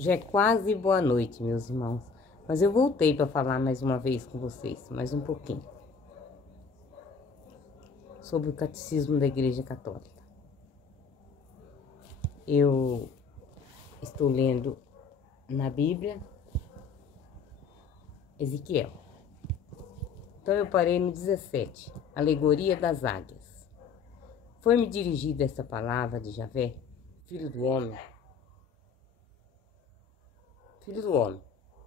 Já é quase boa noite, meus irmãos, mas eu voltei para falar mais uma vez com vocês, mais um pouquinho, sobre o Catecismo da Igreja Católica. Eu estou lendo na Bíblia Ezequiel. Então eu parei no 17, Alegoria das Águias. Foi-me dirigida esta palavra de Javé, filho do homem,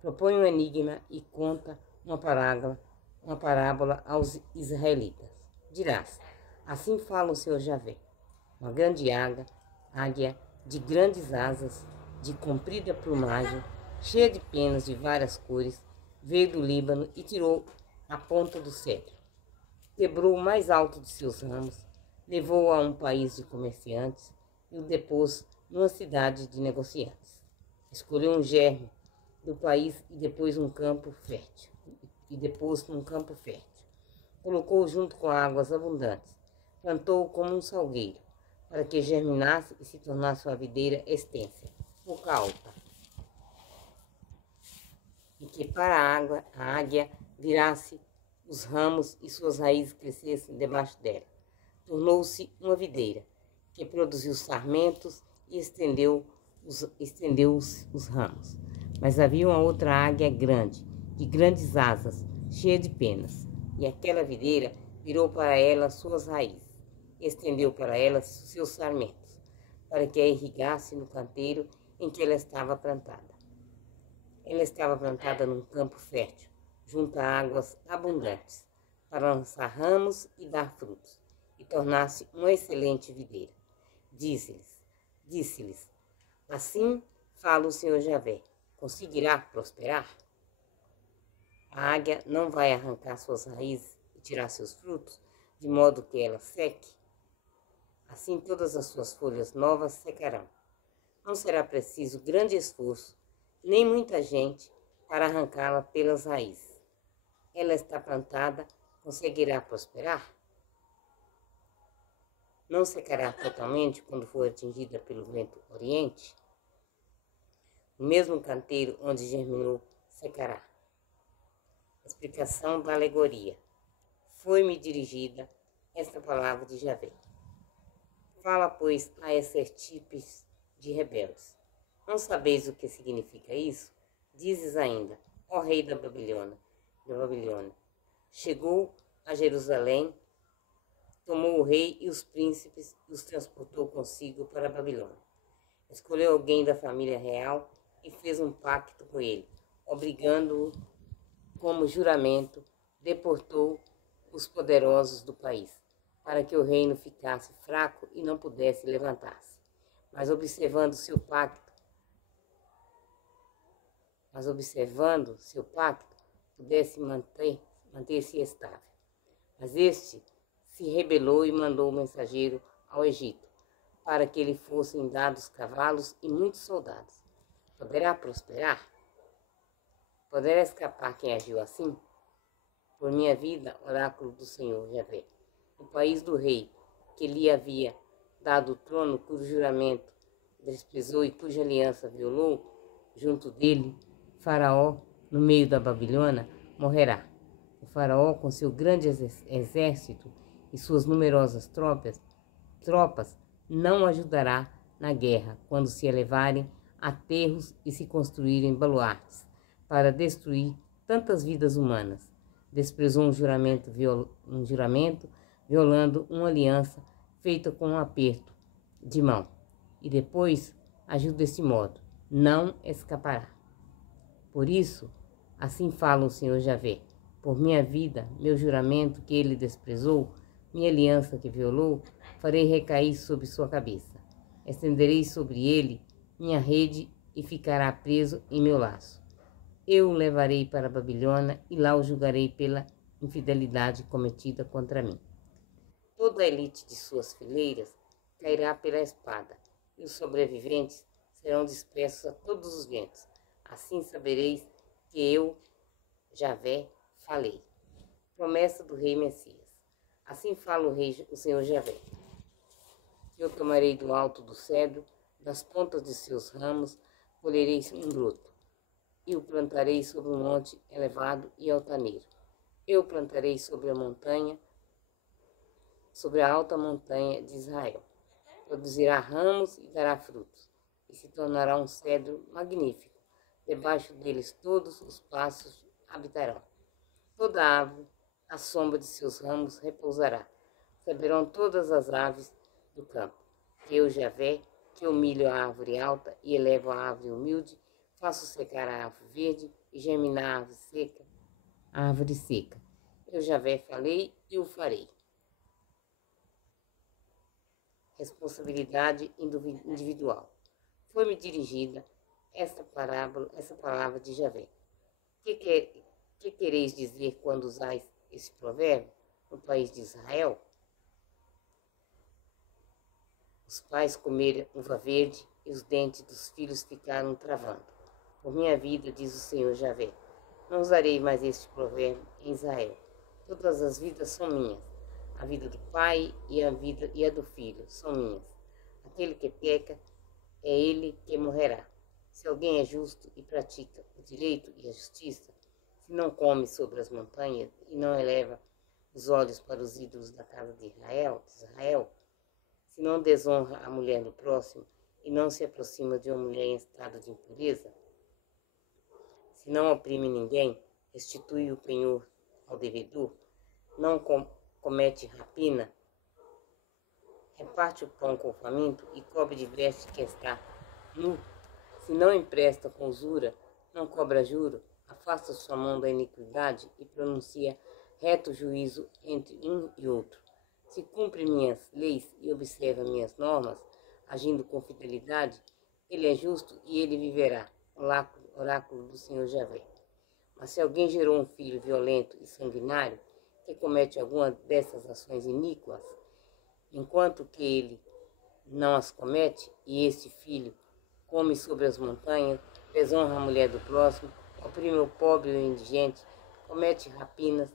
propõe um enigma e conta uma parábola aos israelitas. Dirás, assim fala o Senhor Javé, uma grande águia de grandes asas, de comprida plumagem, cheia de penas de várias cores, veio do Líbano e tirou a ponta do cedro. Quebrou o mais alto de seus ramos, levou-o a um país de comerciantes e o depôs numa cidade de negociantes. Escolheu um germe do país e depois num campo fértil. Colocou-o junto com águas abundantes. Plantou-o como um salgueiro, para que germinasse e se tornasse uma videira extensa, boca alta. E que para a águia virasse os ramos e suas raízes crescessem debaixo dela. Tornou-se uma videira, que produziu sarmentos e estendeu os ramos. Mas havia uma outra águia grande, de grandes asas, cheia de penas, e aquela videira virou para ela suas raízes, e estendeu para ela seus sarmentos, para que a irrigasse no canteiro em que ela estava plantada. Ela estava plantada num campo fértil, junto a águas abundantes, para lançar ramos e dar frutos, e tornar-se uma excelente videira. Disse-lhes, assim fala o Senhor Javé, conseguirá prosperar? A águia não vai arrancar suas raízes e tirar seus frutos, de modo que ela seque? Assim todas as suas folhas novas secarão. Não será preciso grande esforço, nem muita gente, para arrancá-la pelas raízes. Ela está plantada, conseguirá prosperar? Não secará totalmente quando for atingida pelo vento oriente? O mesmo canteiro onde germinou secará. Explicação da alegoria. Foi-me dirigida esta palavra de Javé. Fala, pois, a essertípes de rebeldes. Não sabeis o que significa isso? Dizes ainda, ó rei da Babilônia. Chegou a Jerusalém, tomou o rei e os príncipes e os transportou consigo para a Babilônia. Escolheu alguém da família real e fez um pacto com ele, obrigando-o como juramento, deportou os poderosos do país, para que o reino ficasse fraco e não pudesse levantar-se. Mas observando seu pacto, pudesse manter-se estável. Mas este se rebelou e mandou um mensageiro ao Egito, para que lhe fossem dados cavalos e muitos soldados. Poderá prosperar? Poderá escapar quem agiu assim? Por minha vida, oráculo do Senhor Javé, o país do rei, que lhe havia dado o trono, cujo juramento desprezou e cuja aliança violou, junto dele, Faraó, no meio da Babilônia, morrerá. O Faraó, com seu grande exército e suas numerosas tropas, não ajudará na guerra, quando se elevarem aterros e se construírem baluartes, para destruir tantas vidas humanas. Desprezou um juramento, violando uma aliança feita com um aperto de mão. E depois agiu desse modo, não escapará. Por isso, assim fala o Senhor Javé, por minha vida, meu juramento que ele desprezou, minha aliança que violou, farei recair sobre sua cabeça. Estenderei sobre ele minha rede e ficará preso em meu laço. Eu o levarei para a Babilônia e lá o julgarei pela infidelidade cometida contra mim. Toda a elite de suas fileiras cairá pela espada, e os sobreviventes serão dispersos a todos os ventos. Assim sabereis que eu, Javé, falei. Promessa do rei Messias. Assim fala o Senhor Javé. Eu tomarei do alto do cedro, das pontas de seus ramos, colherei um broto, e o plantarei sobre um monte elevado e altaneiro. Eu plantarei sobre a montanha, sobre a alta montanha de Israel. Produzirá ramos e dará frutos, e se tornará um cedro magnífico. Debaixo deles todos os pássaros habitarão. Toda árvore, à sombra de seus ramos, repousará. Saberão todas as aves do campo, que eu, Javé, que humilho a árvore alta e elevo a árvore humilde, faço secar a árvore verde e germinar a árvore seca. Eu, Javé, falei e o farei. Responsabilidade individual. Foi-me dirigida essa palavra de Javé. Que quereis dizer quando usais esse provérbio no país de Israel? Os pais comeram uva verde e os dentes dos filhos ficaram travando. Por minha vida, diz o Senhor Javé, não usarei mais este provérbio em Israel. Todas as vidas são minhas. A vida do pai e a do filho são minhas. Aquele que peca, é ele que morrerá. Se alguém é justo e pratica o direito e a justiça, se não come sobre as montanhas e não eleva os olhos para os ídolos da casa de Israel, se não desonra a mulher do próximo e não se aproxima de uma mulher em estado de impureza, se não oprime ninguém, restitui o penhor ao devedor, não comete rapina, reparte o pão com o faminto e cobre de veste que está nu, se não empresta com usura, não cobra juro, afasta sua mão da iniquidade e pronuncia reto juízo entre um e outro. Se cumpre minhas leis e observa minhas normas, agindo com fidelidade, ele é justo e ele viverá. Oráculo do Senhor Javé. Mas se alguém gerou um filho violento e sanguinário, que comete alguma dessas ações iníquas, enquanto que ele não as comete, e este filho come sobre as montanhas, desonra a mulher do próximo, oprime o pobre e o indigente, comete rapinas,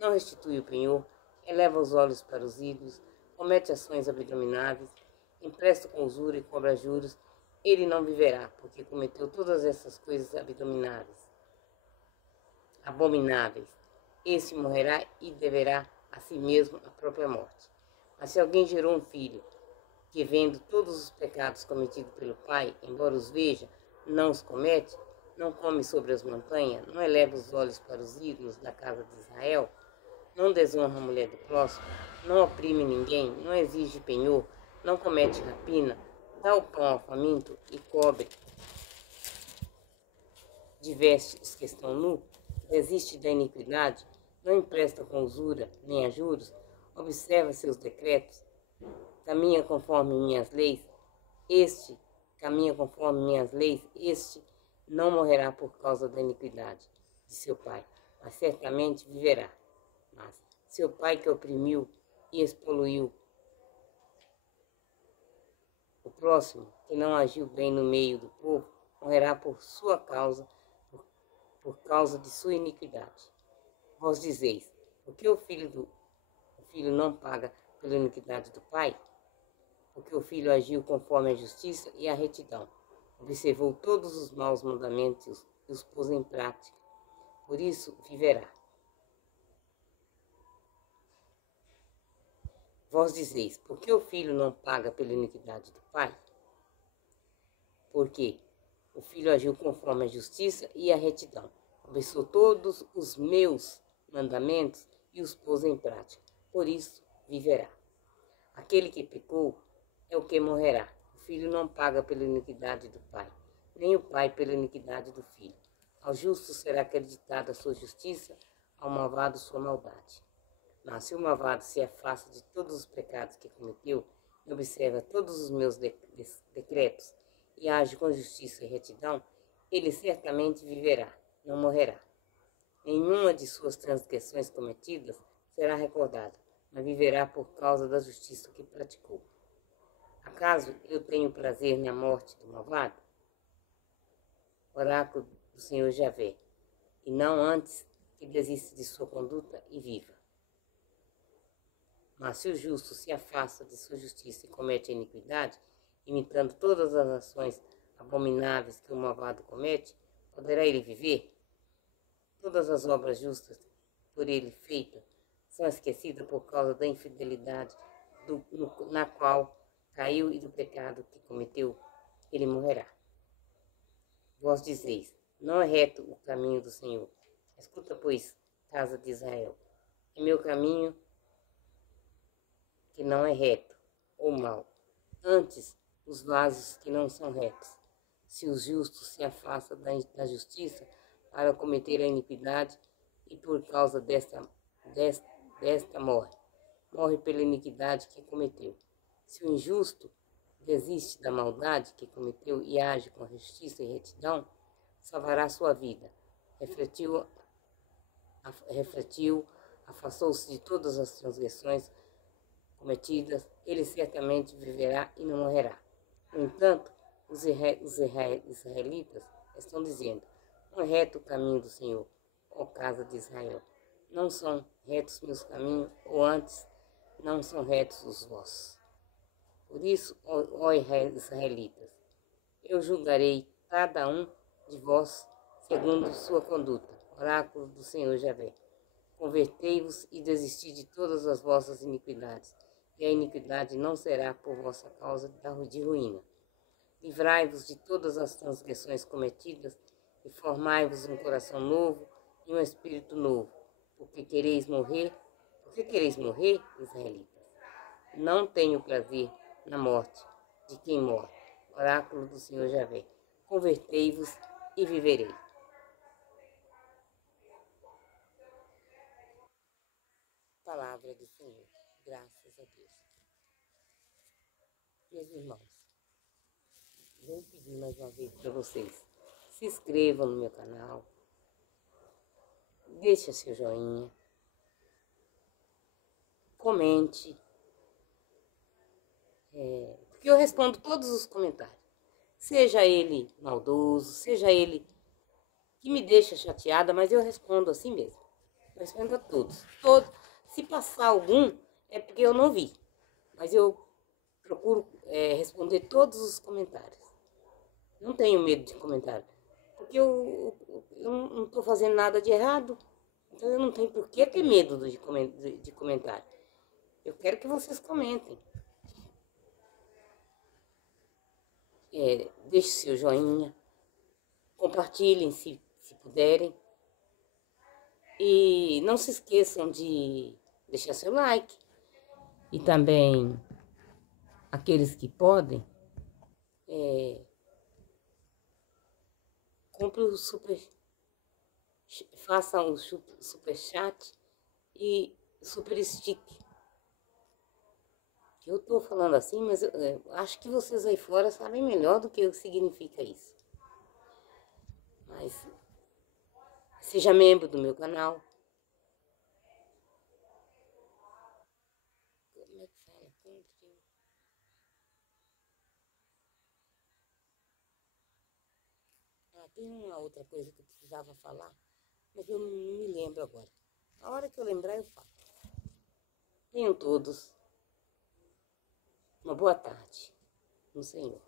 não restitui o penhor, eleva os olhos para os ídolos, comete ações abomináveis, empresta com usura e cobra juros, ele não viverá, porque cometeu todas essas coisas abomináveis. Esse morrerá e deverá a si mesmo a própria morte. Mas se alguém gerou um filho, que vendo todos os pecados cometidos pelo pai, embora os veja, não os comete, não come sobre as montanhas, não eleva os olhos para os ídolos da casa de Israel, não desonra a mulher do próximo, não oprime ninguém, não exige penhor, não comete rapina, dá o pão ao faminto e cobre de veste os que estão nu, desiste da iniquidade, não empresta com usura nem a juros, observa seus decretos, caminha conforme minhas leis, este não morrerá por causa da iniquidade de seu pai, mas certamente viverá. Mas seu pai que oprimiu e expoluiu o próximo, que não agiu bem no meio do povo, morrerá por sua causa, por causa de sua iniquidade. Vós dizeis, por que o filho não paga pela iniquidade do pai? Porque o filho agiu conforme a justiça e a retidão, observou todos os maus mandamentos e os pôs em prática, por isso viverá. Vós dizeis, por que o filho não paga pela iniquidade do pai? Porque o filho agiu conforme a justiça e a retidão, observou todos os meus mandamentos e os pôs em prática, por isso viverá. Aquele que pecou é o que morrerá. O filho não paga pela iniquidade do pai, nem o pai pela iniquidade do filho. Ao justo será acreditada a sua justiça, ao malvado sua maldade. Mas se o malvado se afasta de todos os pecados que cometeu, e observa todos os meus decretos, e age com justiça e retidão, ele certamente viverá, não morrerá. Nenhuma de suas transgressões cometidas será recordada, mas viverá por causa da justiça que praticou. Acaso eu tenho prazer na morte do malvado? Oráculo do Senhor Javé, e não antes que desista de sua conduta e viva. Mas se o justo se afasta de sua justiça e comete a iniquidade, imitando todas as ações abomináveis que o malvado comete, poderá ele viver? Todas as obras justas por ele feitas são esquecidas por causa da infidelidade na qual caiu e do pecado que cometeu, ele morrerá. Vós dizeis, não é reto o caminho do Senhor. Escuta, pois, casa de Israel, é meu caminho que não é reto ou mau. Antes, os vasos que não são retos. Se os justos se afastam da justiça para cometer a iniquidade, e por causa desta morre pela iniquidade que cometeu. Se o injusto desiste da maldade que cometeu e age com justiça e retidão, salvará sua vida. Refletiu, afastou-se de todas as transgressões cometidas, ele certamente viverá e não morrerá. No entanto, os israelitas estão dizendo, não é reto o caminho do Senhor, ó casa de Israel. Não são retos meus caminhos, ou antes, não são retos os vossos. Por isso, ó israelitas, eu julgarei cada um de vós segundo sua conduta. Oráculo do Senhor Javé. Convertei-vos e desisti de todas as vossas iniquidades, e a iniquidade não será por vossa causa de ruína. Livrai-vos de todas as transgressões cometidas, e formai-vos um coração novo e um espírito novo. Porque quereis morrer, israelitas? Não tenho prazer na morte de quem morre. Oráculo do Senhor Javé. Convertei-vos e viverei. Palavra do Senhor. Graças a Deus. Meus irmãos, vou pedir mais uma vez para vocês. Se inscrevam no meu canal. Deixe seu joinha. Comente. Porque eu respondo todos os comentários. Seja ele maldoso, seja ele que me deixa chateada, mas eu respondo assim mesmo. Eu respondo a todos. Se passar algum, é porque eu não vi. Mas eu procuro responder todos os comentários. Não tenho medo de comentário. Porque eu não estou fazendo nada de errado. Então eu não tenho por que ter medo de comentário. Eu quero que vocês comentem. Deixe seu joinha. Compartilhem se puderem. E não se esqueçam de deixar seu like. E também, aqueles que podem, compre o façam o super chat e super stick. Eu estou falando assim, mas acho que vocês aí fora sabem melhor do que significa isso. Mas seja membro do meu canal. Como é que fala? Tem uma outra coisa que eu precisava falar, mas eu não me lembro agora. A hora que eu lembrar, eu falo. Tenham todos uma boa tarde no Senhor.